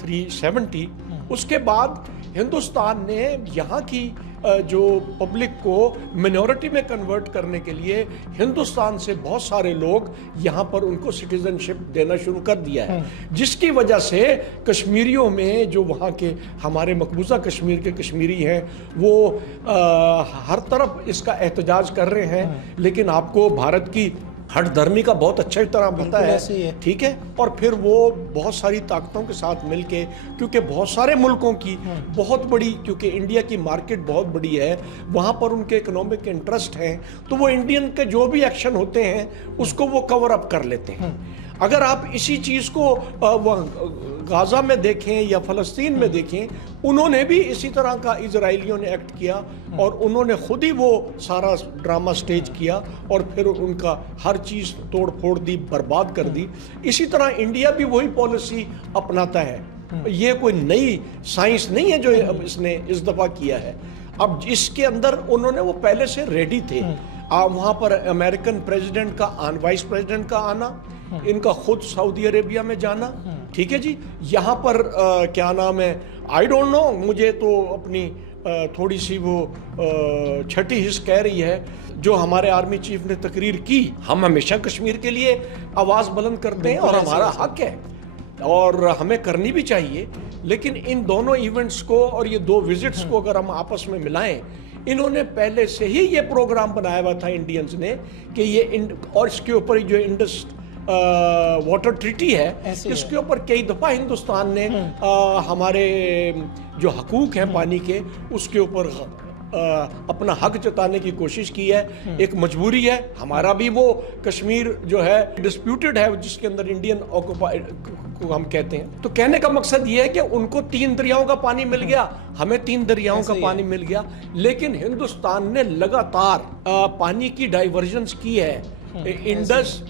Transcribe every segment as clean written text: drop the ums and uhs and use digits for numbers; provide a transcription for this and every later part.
370, اس کے بعد ہندوستان نے یہاں کی جو پبلک کو منورٹی میں کنورٹ کرنے کے لیے ہندوستان سے بہت سارے لوگ یہاں پر ان کو سٹیزن شپ دینا شروع کر دیا ہے، جس کی وجہ سے کشمیریوں میں جو وہاں کے ہمارے مقبوضہ کشمیر کے کشمیری ہیں وہ ہر طرف اس کا احتجاج کر رہے ہیں، لیکن آپ کو بھارت کی ہٹ دھرمی کا بہت اچھا طرح پتا ہے، ٹھیک ہے، اور پھر وہ بہت ساری طاقتوں کے ساتھ مل کے، کیونکہ بہت سارے ملکوں کی بہت بڑی، کیونکہ انڈیا کی مارکیٹ بہت بڑی ہے، وہاں پر ان کے اکنامک انٹرسٹ ہیں، تو وہ انڈین کے جو بھی ایکشن ہوتے ہیں اس کو وہ کور اپ کر لیتے ہیں۔ اگر آپ اسی چیز کو غزہ میں دیکھیں یا فلسطین میں دیکھیں، انہوں نے بھی اسی طرح کا اسرائیلیوں نے ایکٹ کیا اور انہوں نے خود ہی وہ سارا ڈرامہ سٹیج کیا اور پھر ان کا ہر چیز توڑ پھوڑ دی، برباد کر دی۔ اسی طرح انڈیا بھی وہی پالیسی اپناتا ہے، یہ کوئی نئی سائنس نہیں ہے جو اس نے اس دفعہ کیا ہے۔ اب اس کے اندر انہوں نے وہ پہلے سے ریڈی تھے، وہاں پر امریکن پریزیڈنٹ کا وائس پریزیڈنٹ کا آنا، ان کا خود سعودی عربیہ میں جانا، ٹھیک ہے جی، یہاں پر کیا نام ہے، آئی ڈونٹ نو، مجھے تو اپنی تھوڑی سی وہ چھٹی حص کہہ رہی ہے جو ہمارے آرمی چیف نے تقریر کی۔ ہم ہمیشہ کشمیر کے لیے آواز بلند کرتے ہیں اور ہمارا حق ہے اور ہمیں کرنی بھی چاہیے، لیکن ان دونوں ایونٹس کو اور یہ دو وزٹس کو اگر ہم آپس میں ملائیں، انہوں نے پہلے سے ہی یہ پروگرام بنایا ہوا تھا انڈینز نے کہ یہ اور اس کے اوپر جو انڈس واٹر ٹریٹی ہے، اس کے اوپر کئی دفعہ ہندوستان نے ہمارے جو حقوق ہیں پانی کے اس کے اوپر اپنا حق جتانے کی کوشش کی ہے۔ ایک مجبوری ہے ہمارا بھی، وہ کشمیر جو ہے ڈسپیوٹڈ ہے جس کے اندر انڈین آکوپائڈ کو ہم کہتے ہیں، تو کہنے کا مقصد یہ ہے کہ ان کو 3 دریاؤں کا پانی مل گیا، ہمیں 3 دریاؤں کا پانی مل گیا، لیکن ہندوستان نے لگاتار پانی کی ڈائیورژنس کی ہے انڈس،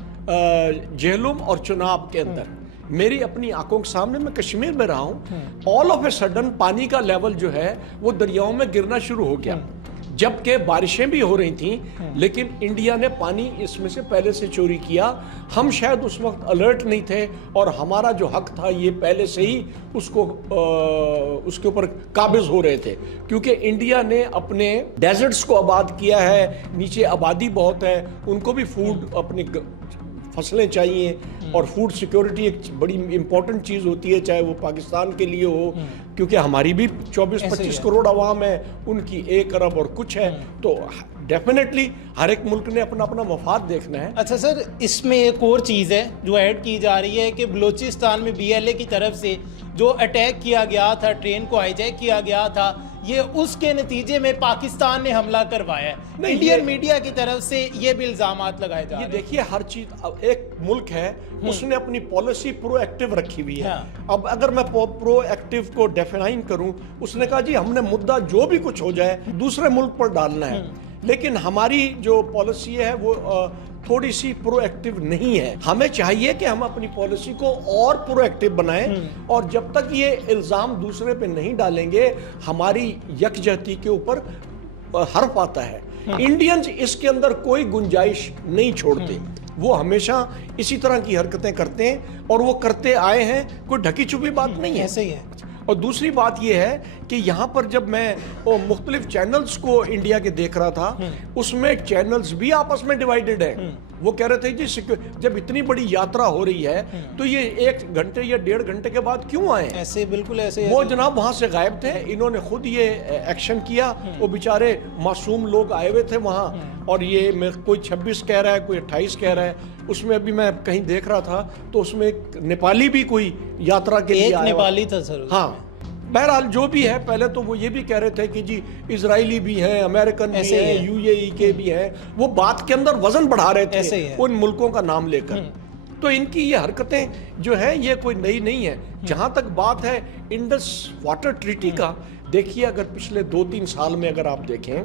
جہلم اور چناب کے اندر۔ میری اپنی آنکھوں کے سامنے، میں کشمیر میں رہا ہوں، آل آف اے سڈن پانی کا لیول جو ہے وہ دریاؤں میں گرنا شروع ہو گیا، جبکہ بارشیں بھی ہو رہی تھیں، لیکن انڈیا نے پانی اس میں سے پہلے سے چوری کیا۔ ہم شاید اس وقت الرٹ نہیں تھے اور ہمارا جو حق تھا یہ پہلے سے ہی اس کے اوپر قابض ہو رہے تھے، کیونکہ انڈیا نے اپنے ڈیزرٹس کو آباد کیا ہے، نیچے آبادی بہت ہے، ان کو بھی فوڈ، اپنی فصلیں چاہیے، اور فوڈ سیکیورٹی ایک بڑی امپورٹنٹ چیز ہوتی ہے، چاہے وہ پاکستان کے لیے ہو، کیونکہ ہماری بھی 24-25 کروڑ عوام ہے، ان کی 1 ارب اور کچھ ہے، تو ڈیفینیٹلی ہر ایک ملک نے اپنا اپنا مفاد دیکھنا ہے۔ اچھا سر، اس میں ایک اور چیز ہے جو ایڈ کی جا رہی ہے کہ بلوچستان میں BLA کی طرف سے جو اٹیک کیا گیا تھا، ٹرین کو ہائی جیک کیا گیا تھا، یہ اس کے نتیجے میں پاکستان نے حملہ کروایا ہے۔ انڈین میڈیا کی طرف سے یہ بھی الزامات لگائے جا رہے ہیں۔ یہ دیکھیے، ہر چیز، ایک ملک ہے اس نے اپنی پالیسی پرو ایکٹیو رکھی ہوئی ہے۔ اب اگر میں پرو ایکٹیو کو ڈیفائن کروں، اس نے کہا جی ہم نے مدعا جو بھی کچھ ہو جائے دوسرے ملک پر ڈالنا ہے، لیکن ہماری جو پالیسی ہے وہ تھوڑی سی پرو ایکٹیو نہیں ہے۔ ہمیں چاہیے کہ ہم اپنی پالیسی کو اور پرو ایکٹیو بنائیں، اور جب تک یہ الزام دوسرے پہ نہیں ڈالیں گے ہماری یکجہتی کے اوپر حرف آتا ہے۔ انڈینز اس کے اندر کوئی گنجائش نہیں چھوڑتے، وہ ہمیشہ اسی طرح کی حرکتیں کرتے ہیں اور وہ کرتے آئے ہیں، کوئی ڈھکی چھپی بات نہیں ہے۔ ایسے ہی ہے۔ اور دوسری بات یہ ہے کہ یہاں پر جب میں مختلف چینلز کو انڈیا کے دیکھ رہا تھا، اس میں چینلز بھی آپس میں ڈیوائیڈڈ ہیں۔ وہ کہہ رہے تھے جی جب اتنی بڑی یاترا ہو رہی ہے تو یہ 1 گھنٹے یا 1.5 گھنٹے کے بعد کیوں آئے؟ ایسے بالکل ایسے وہ جناب وہاں سے غائب تھے، انہوں نے خود یہ ایکشن کیا، وہ بیچارے معصوم لوگ آئے ہوئے تھے وہاں، اور یہ میں کوئی 26 کہہ رہا ہے، کوئی 28 کہہ رہا ہے، اس میں ابھی میں کہیں دیکھ رہا تھا تو اس میں ایک نیپالی بھی کوئی یاترا کے لیے ایک آیا، نیپالی تھا سر۔ ہاں، بہرحال جو بھی ہے، پہلے تو وہ یہ بھی کہہ رہے تھے کہ جی اسرائیلی بھی ہیں، امریکن بھی ہیں، UAE کے بھی ہیں، وہ بات کے اندر وزن بڑھا رہے تھے ان ملکوں کا نام لے کر۔ تو ان کی یہ حرکتیں جو ہیں یہ کوئی نئی نہیں ہے۔ جہاں تک بات ہے انڈس واٹر ٹریٹی کا، دیکھیے اگر پچھلے 2-3 سال میں اگر آپ دیکھیں،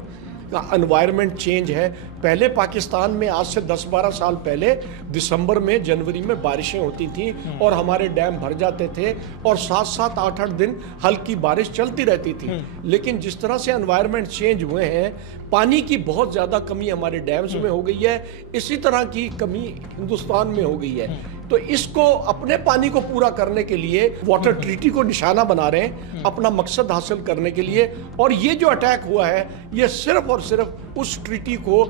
انوائرمنٹ چینج ہے۔ پہلے پاکستان میں آج سے 10-12 سال پہلے دسمبر میں، جنوری میں بارشیں ہوتی تھیں اور ہمارے ڈیم بھر جاتے تھے اور 7-7 8-8 دن ہلکی بارش چلتی رہتی تھی، لیکن جس طرح سے انوائرمنٹ چینج ہوئے ہیں، پانی کی بہت زیادہ کمی ہمارے ڈیمز میں ہو گئی ہے، اسی طرح کی کمی ہندوستان میں ہو گئی ہے۔ تو اس کو اپنے پانی کو پورا کرنے کے لیے واٹر ٹریٹی کو نشانہ بنا رہے ہیں اپنا مقصد حاصل کرنے کے لیے. اور یہ جو اٹیک ہوا ہے یہ صرف اور صرف اس ٹریٹی کو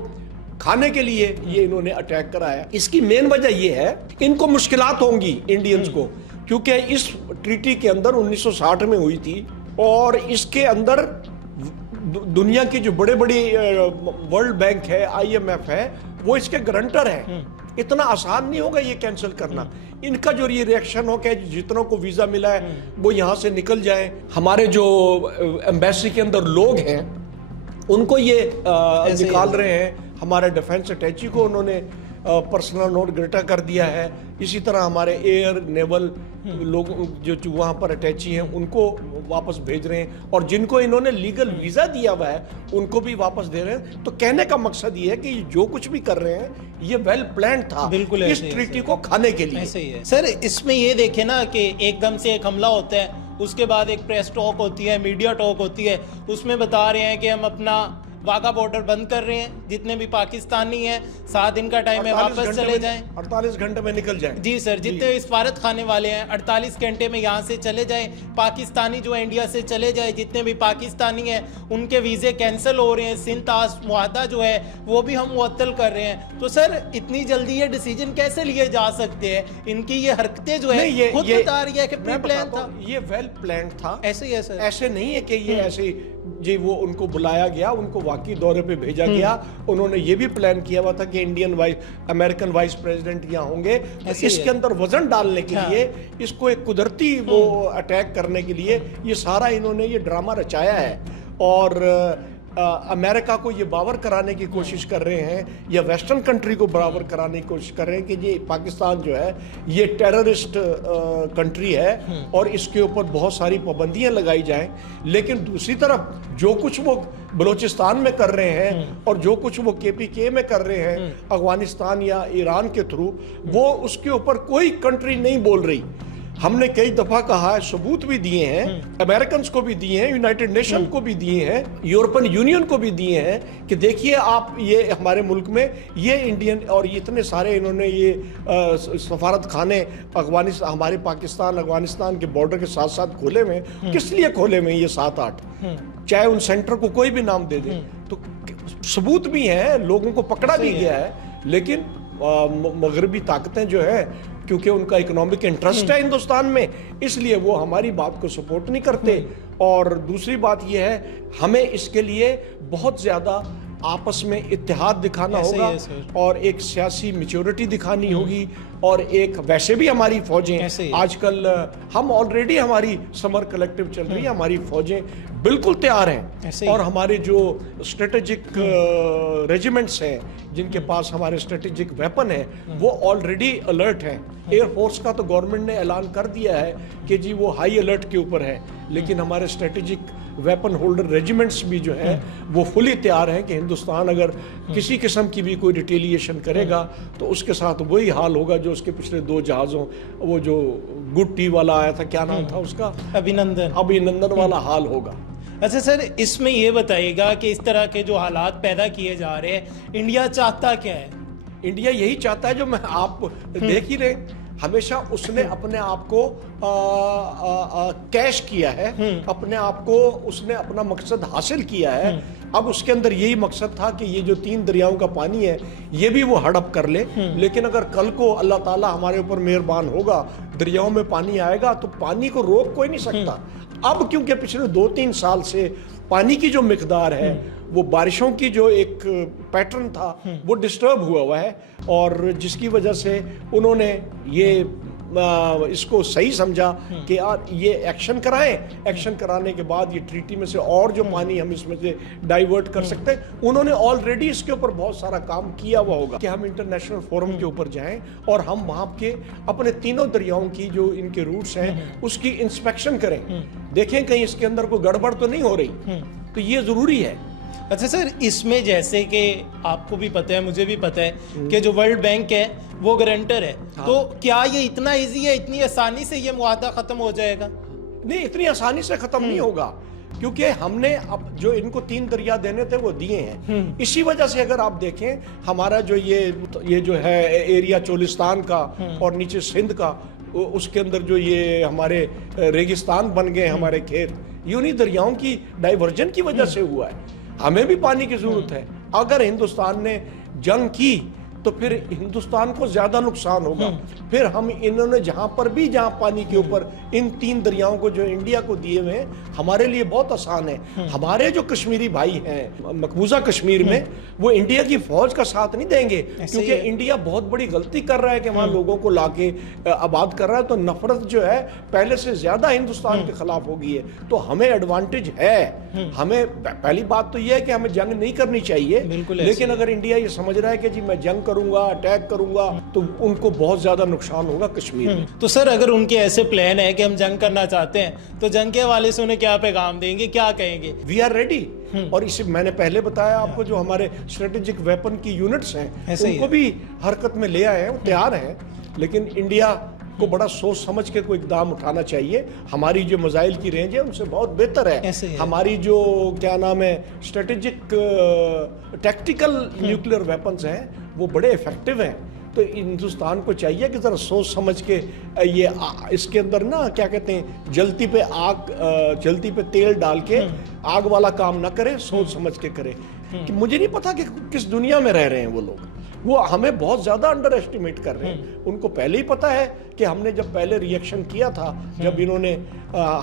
کھانے کے لیے یہ انہوں نے اٹیک کرایا. اس کی مین وجہ یہ ہے ان کو مشکلات ہوں گی انڈینز کو, کیونکہ اس ٹریٹی کے اندر 1960 میں ہوئی تھی اور اس کے اندر دنیا کی جو بڑے بڑی ورلڈ بینک ہے, IMF ہے, وہ اس کے گارنٹر ہیں. اتنا آسان نہیں ہوگا یہ کینسل کرنا. ان کا جو یہ ریئیکشن ہو کہ جتنوں کو ویزا ملا ہے وہ یہاں سے نکل جائیں. ہمارے جو ایمبیسی کے اندر لوگ ہیں ان کو یہ نکال رہے ہیں. ہمارے ڈیفنس اٹیچی کو انہوں نے پرسنل نوٹ گریٹا کر دیا ہے. اسی طرح ہمارے ایئر نیول لوگ جو وہاں پر اٹیچی ہیں ان کو واپس بھیج رہے ہیں, اور جن کو انہوں نے لیگل ویزا دیا ہوا ہے ان کو بھی واپس دے رہے ہیں. تو کہنے کا مقصد یہ ہے کہ جو کچھ بھی کر رہے ہیں یہ ویل پلانڈ تھا بالکل اس ٹریٹی کو کھانے کے لیے. ایسے ہی ہے سر. اس میں یہ دیکھیں نا کہ ایک دم سے ایک حملہ ہوتا ہے, اس کے بعد ایک پریس ٹاک ہوتی ہے, میڈیا ٹاک ہوتی ہے, اس میں بتا رہے ہیں کہ ہم اپنا واگا بارڈر بند کر رہے ہیں, جتنے بھی پاکستانی ہیں 7 دن کا ٹائم ہے واپس چلے جائیں, 48 گھنٹے میں نکل جائیں. جی سر, جتنے سفارت خانے والے ہیں 48 گھنٹے میں یہاں سے چلے جائیں. پاکستانی جو انڈیا سے چلے جائیں, جتنے بھی پاکستانی ہیں ان کے ویزے کینسل ہو رہے ہیں. سنتاس معاہدہ جو ہے وہ بھی ہم معطل کر رہے ہیں. تو سر اتنی جلدی یہ ڈیسیجن کیسے لیے جا سکتے ہیں؟ ان کی یہ حرکتیں جو ہے خود بتا رہی ہے کہ پری پلان تھا. یہ ویل پلانڈ تھا. ایسے ہی ہے سر, ایسے نہیں ہے کہ یہ ایسے جی وہ ان کو بلایا گیا, ان کو واقعی دورے پہ بھیجا گیا. انہوں نے یہ بھی پلان کیا ہوا تھا کہ امریکن وائس پریزیڈنٹ یہاں ہوں گے, اس کے اندر وزن ڈالنے کے لیے, اس کو ایک قدرتی وہ اٹیک کرنے کے لیے یہ سارا انہوں نے یہ ڈرامہ رچایا ہے. اور امریکہ کو یہ باور کرانے کی کوشش کر رہے ہیں یا ویسٹرن کنٹری کو باور کرانے کی کوشش کر رہے ہیں کہ یہ پاکستان جو ہے یہ ٹیررسٹ کنٹری ہے اور اس کے اوپر بہت ساری پابندیاں لگائی جائیں. لیکن دوسری طرف جو کچھ وہ بلوچستان میں کر رہے ہیں اور جو کچھ وہ KPK میں کر رہے ہیں افغانستان یا ایران کے تھرو, وہ اس کے اوپر کوئی کنٹری نہیں بول رہی. ہم نے کئی دفعہ کہا ہے, ثبوت بھی دیے ہیں, امریکنز کو بھی دیے ہیں, یونائٹڈ نیشن کو بھی دیے ہیں, یورپین یونین کو بھی دیے ہیں کہ دیکھیے آپ یہ ہمارے ملک میں یہ انڈین اور اتنے سارے انہوں نے یہ سفارت خانے افغانستان ہمارے پاکستان افغانستان کے بارڈر کے ساتھ ساتھ کھولے ہوئے ہیں. کس لیے کھولے ہوئے ہیں یہ 7-8, چاہے ان سینٹر کو کوئی بھی نام دے دیں, تو ثبوت بھی ہیں, لوگوں کو پکڑا بھی گیا ہے. لیکن مغربی طاقتیں جو ہیں کیونکہ ان کا اکنامک انٹرسٹ ہے ہندوستان میں, اس لیے وہ ہماری بات کو سپورٹ نہیں کرتے. اور دوسری بات یہ ہے ہمیں اس کے لیے بہت زیادہ آپس میں اتحاد دکھانا ہوگا اور ایک سیاسی میچورٹی دکھانی ہوگی. اور ایک ویسے بھی ہماری فوجیں آج کل ہم آلریڈی ہماری سمر کلیکٹیو چل رہی ہے, ہماری فوجیں بالکل تیار ہیں. اور ہمارے جو اسٹریٹجک ریجیمنٹس ہیں جن کے پاس ہمارے اسٹریٹجک ویپن ہیں وہ آلریڈی الرٹ ہیں. ایئر فورس کا تو گورنمنٹ نے اعلان کر دیا ہے کہ جی وہ ہائی الرٹ کے اوپر ہے, لیکن ہمارے اسٹریٹجک ویپن ہولڈر ریجیمنٹس بھی جو ہیں وہ فلی تیار ہیں کہ ہندوستان اگر کسی قسم کی بھی کوئی ریٹیلیشن کرے گا تو اس کے ساتھ وہی حال ہوگا جو اس کے پچھلے 2 جہازوں, وہ جو گڈ ٹی والا آیا تھا, کیا نام تھا اس کا, ابھینندن والا حال ہوگا. اچھا سر, اس میں یہ بتائیے گا کہ اس طرح کے جو حالات پیدا کیے جا رہے ہیں انڈیا چاہتا کیا ہے؟ انڈیا یہی چاہتا ہے جو میں آپ دیکھ ہی رہے, ہمیشہ اس نے اپنے آپ کو کیش کیا ہے, اپنے آپ کو اس نے اپنا مقصد حاصل کیا ہے. اب اس کے اندر یہی مقصد تھا کہ یہ جو 3 دریاؤں کا پانی ہے یہ بھی وہ ہڑپ کر لے. لیکن اگر کل کو اللہ تعالیٰ ہمارے اوپر مہربان ہوگا, دریاؤں میں پانی آئے گا تو پانی کو روک کوئی نہیں سکتا. اب کیونکہ پچھلے 2-3 سال سے پانی کی جو مقدار ہے وہ بارشوں کی جو ایک پیٹرن تھا وہ ڈسٹرب ہوا ہے, اور جس کی وجہ سے انہوں نے یہ اس کو صحیح سمجھا کہ یہ ایکشن کرائیں, ایکشن کرانے کے بعد یہ ٹریٹی میں سے اور جو پانی ہم اس میں سے ڈائیورٹ کر سکتے ہیں. انہوں نے آلریڈی اس کے اوپر بہت سارا کام کیا ہوا ہوگا کہ ہم انٹرنیشنل فورم کے اوپر جائیں اور ہم وہاں کے اپنے تینوں دریاؤں کی جو ان کے روٹس ہیں اس کی انسپیکشن کریں, دیکھیں کہیں اس کے اندر کوئی گڑبڑ تو نہیں ہو رہی. تو یہ ضروری ہے. اچھا سر, اس میں جیسے کہ آپ کو بھی پتہ ہے مجھے بھی پتہ ہے کہ جو ورلڈ بینک ہے وہ گارنٹر ہے, تو کیا یہ اتنا ایزی ہے, اتنی آسانی سے یہ معاہدہ ختم ہو جائے گا؟ نہیں, اتنی آسانی سے ختم نہیں ہوگا. کیونکہ ہم نے اب جو ان کو 3 دریا دینے تھے وہ دیے ہیں. اسی وجہ سے اگر آپ دیکھیں ہمارا جو یہ جو ہے ایریا چولستان کا اور نیچے سندھ کا، اس کے اندر جو یہ ہمارے ریگستان بن گئے ہمارے کھیت، یہ انہی دریاؤں کی ڈائیورژن کی وجہ سے ہوا ہے. ہمیں بھی پانی کی ضرورت ہے. اگر ہندوستان نے جنگ کی تو پھر ہندوستان کو زیادہ نقصان ہوگا. پھر ہم انہوں نے جہاں پانی کے اوپر ان 3 دریاؤں کو جو انڈیا کو دیے ہوئے ہیں، ہمارے لیے بہت آسان ہے. ہمارے جو کشمیری بھائی ہیں مقبوضہ کشمیر میں، وہ انڈیا کی فوج کا ساتھ نہیں دیں گے، کیونکہ انڈیا بہت بڑی غلطی کر رہا ہے کہ وہاں لوگوں کو لا کے آباد کر رہا ہے. تو نفرت جو ہے پہلے سے زیادہ ہندوستان کے خلاف ہو گئی ہے. تو ہمیں ایڈوانٹیج ہے. ہمیں پہلی بات تو یہ ہے کہ ہمیں جنگ نہیں کرنی چاہیے، لیکن اگر انڈیا یہ سمجھ رہا ہے کہ جی میں جنگ کروں گا، اٹیک کروں گا، تو ان کو بہت زیادہ نقصان ہوگا کشمیر میں. تو سر اگر ان کے ایسے پلان ہے کہ ہم جنگ کرنا چاہتے ہیں تو جنگ کے حوالے سے انہیں کیا پیغام دیں گے، کیا کہیں گے؟ We are ready. اور اسے میں نے پہلے بتایا آپ کو، جو ہمارے اسٹریٹجک ویپن کی یونٹس ہیں ان کو بھی حرکت میں لے آئے ہیں، وہ تیار ہیں. لیکن انڈیا کو بڑا سوچ سمجھ کے کوئی اقدام اٹھانا چاہیے. ہماری جو میزائل کی رینج ہے ان سے بہت بہتر ہے. ہماری جو کیا نام ہے اسٹریٹجک ٹیکٹیکل نیوکلیئر ویپنز ہیں وہ بڑے افیکٹو ہیں. تو ہندوستان کو چاہیے کہ ذرا سوچ سمجھ کے یہ اس کے اندر نا کیا کہتے ہیں جلتی پہ تیل ڈال کے آگ والا کام نہ کرے، سوچ سمجھ کے کرے. کہ مجھے نہیں پتا کہ کس دنیا میں رہ رہے ہیں وہ لوگ. وہ ہمیں بہت زیادہ انڈر ایسٹیمیٹ کر رہے ہیں. ان کو پہلے ہی پتا ہے کہ ہم نے جب پہلے ریئیکشن کیا تھا، جب انہوں نے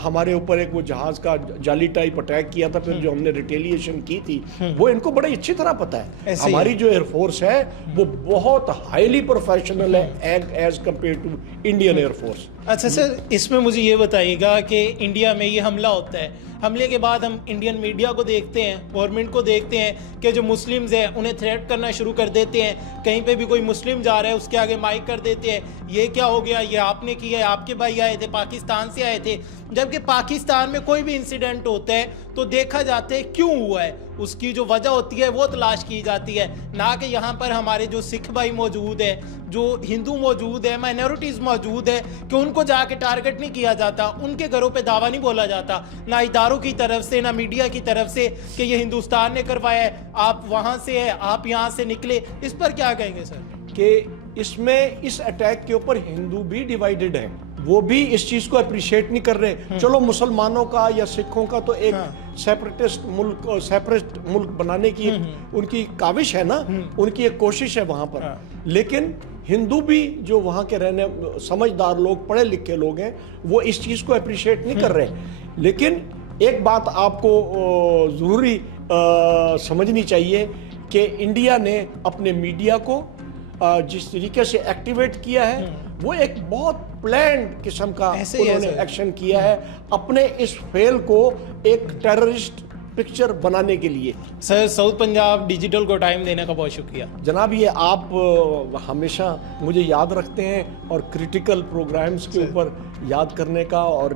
ہمارے اوپر ایک وہ جہاز کا جعلی ٹائپ اٹیک کیا تھا، پھر جو ہم نے ریٹیلیشن کی تھی، وہ ان کو بڑی اچھی طرح پتا ہے. ہماری جو ایئر فورس ہے وہ بہت ہائیلی پروفیشنل ہے as compare to Indian Air Force. اچھا سر، اس میں مجھے یہ بتائیے گا کہ انڈیا میں یہ حملہ ہوتا ہے، حملے کے بعد ہم انڈین میڈیا کو دیکھتے ہیں، گورنمنٹ کو دیکھتے ہیں کہ جو مسلمز ہیں انہیں تھریٹ کرنا شروع کر دیتے ہیں. کہیں پہ بھی کوئی مسلم جا رہا ہے اس کے آگے مائک کر دیتے ہیں، یہ کیا ہو گیا، یہ آپ نے کیا ہے، آپ کے بھائی آئے تھے، پاکستان سے آئے تھے. جبکہ پاکستان میں کوئی بھی انسیڈنٹ ہوتا ہے تو دیکھا جاتا ہے کیوں ہوا ہے، اس کی جو وجہ ہوتی ہے وہ تلاش کی جاتی ہے. نہ کہ یہاں پر ہمارے جو سکھ بھائی موجود ہیں، جو ہندو موجود ہیں، مائنورٹیز موجود ہیں، کہ ان کو جا کے ٹارگٹ نہیں کیا جاتا، ان کے گھروں پہ دعویٰ نہیں بولا جاتا، نہ اداروں کی طرف سے، نہ میڈیا کی طرف سے کہ یہ ہندوستان نے کروایا ہے، آپ وہاں سے ہیں، آپ یہاں سے نکلے. اس پر کیا کہیں گے سر؟ کہ اس میں اس اٹیک کے اوپر ہندو بھی ڈیوائیڈڈ ہیں، وہ بھی اس چیز کو اپریشیٹ نہیں کر رہے. چلو مسلمانوں کا یا سکھوں کا تو ایک سیپریٹ ملک بنانے کی ان کی کاوش ہے نا، ان کی ایک کوشش ہے وہاں پر. لیکن ہندو بھی جو وہاں کے رہنے سمجھدار لوگ، پڑھے لکھے لوگ ہیں، وہ اس چیز کو اپریشیٹ نہیں کر رہے. لیکن ایک بات آپ کو ضروری سمجھنی چاہیے کہ انڈیا نے اپنے میڈیا کو جس طریقے سے ایکٹیویٹ کیا ہے، وہ ایک بہت پلانڈ قسم کا انہوں نے ایکشن کیا ہے اپنے اس فیل کو ایک ٹیررسٹ پکچر بنانے کے لیے. سر ساؤتھ پنجاب ڈیجیٹل کو ٹائم دینے کا بہت شکریہ جناب. یہ آپ ہمیشہ مجھے یاد رکھتے ہیں اور کریٹیکل پروگرامز کے اوپر یاد کرنے کا اور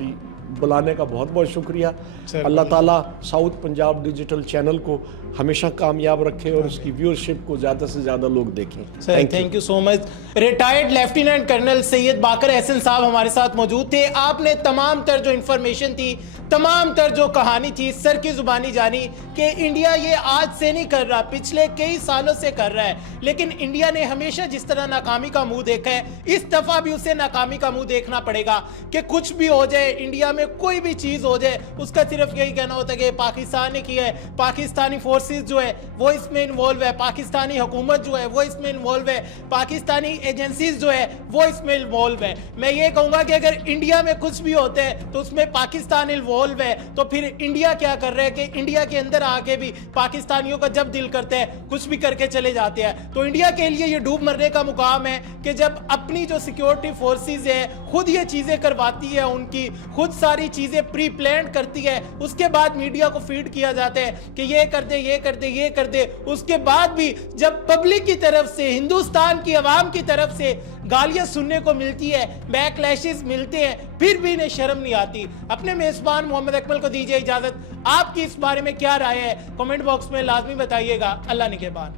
بلانے کا بہت بہت شکریہ. اللہ تعالیٰ ساؤتھ پنجاب ڈیجیٹل چینل کو ہمیشہ کامیاب رکھے اور اس کی ویورشپ کو زیادہ سے زیادہ لوگ دیکھیں. Thank you so much. Retired lieutenant colonel Syed Baqir Ahsan صاحب ہمارے ساتھ موجود تھے. آپ نے تمام تر جو انفارمیشن تھی، تمام تر جو کہانی تھی، سر کی زبانی جانی کہ انڈیا یہ آج سے نہیں کر رہا، پچھلے کئی سالوں سے کر رہا ہے. لیکن انڈیا نے ہمیشہ جس طرح ناکامی کا منہ دیکھا ہے، اس دفعہ بھی اسے ناکامی کا منہ دیکھنا پڑے گا. کہ کچھ بھی ہو جائے، انڈیا میں کوئی بھی چیز ہو جائے، اس کا صرف یہی کہنا ہوتا ہے کہ پاکستان نے کیا ہے، پاکستانی فورسز جو ہے وہ اس میں انوالو ہے، پاکستانی حکومت جو ہے وہ اس میں انوالو ہے، پاکستانی ایجنسیز جو ہے وہ اس میں انوالو ہے. میں یہ کہوں گا کہ اگر انڈیا میں کچھ بھی ہوتا ہے تو اس میں پاکستان انوالو ہے، تو پھر انڈیا کیا کر رہا ہے کہ انڈیا کے اندر آ کے بھی پاکستانیوں کا جب دل کرتا ہے کچھ بھی کر کے چلے جاتے ہیں. تو انڈیا کے لیے یہ ڈوب مرنے کا مقام ہے کہ جب اپنی جو سیکیورٹی فورسز ہے خود یہ چیزیں کرواتی ہے، ان کی خود ساری چیزیں پری پلانڈ کرتی ہے، اس کے بعد میڈیا کو فیڈ کیا جاتا ہے کہ یہ کر دے، یہ کر دے، یہ کر دے. اس کے بعد بھی جب پبلک کی طرف سے، ہندوستان کی عوام کی طرف سے گالیاں سننے کو ملتی ہے، بیک لیشز ملتے ہیں، پھر بھی انہیں شرم نہیں آتی. اپنے میزبان محمد اکمل کو دیجیے اجازت. آپ کی اس بارے میں کیا رائے ہے؟ کمنٹ باکس میں لازمی بتائیے گا. اللہ نگہبان.